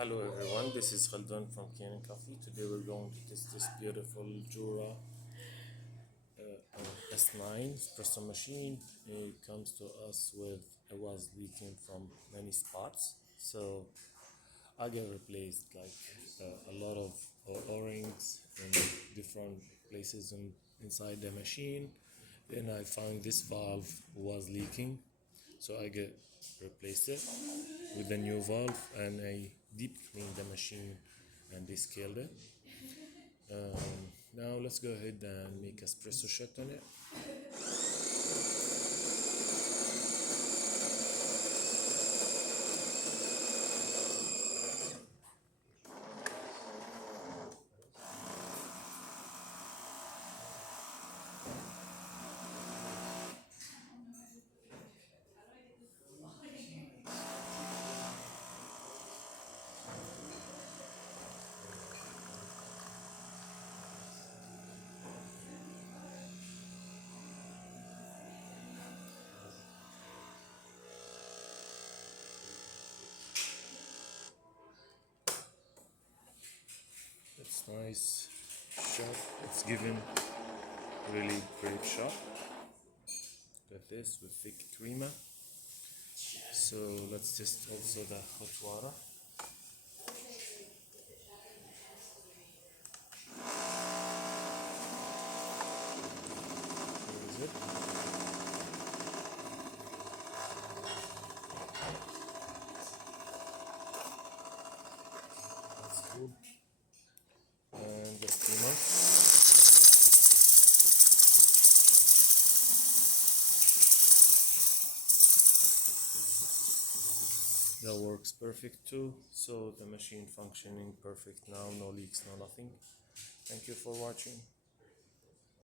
Hello everyone, this is Khaldun from Kanen Coffee. Today we're going to test this beautiful Jura S9 espresso machine. It comes to us with it was leaking from many spots, so I get replaced like a lot of O-rings in different places inside the machine. Then I found this valve was leaking, so I get replaced it with a new valve, and I deep cleaned the machine and descaled it. Now let's go ahead and make espresso shot on it. It's nice shot. It's given really great shot. Got this with thick creamer. So let's test also the hot water. Here is it. That's good. And the steamer. That works perfect too. So the machine functioning perfect now, no leaks, no nothing. Thank you for watching.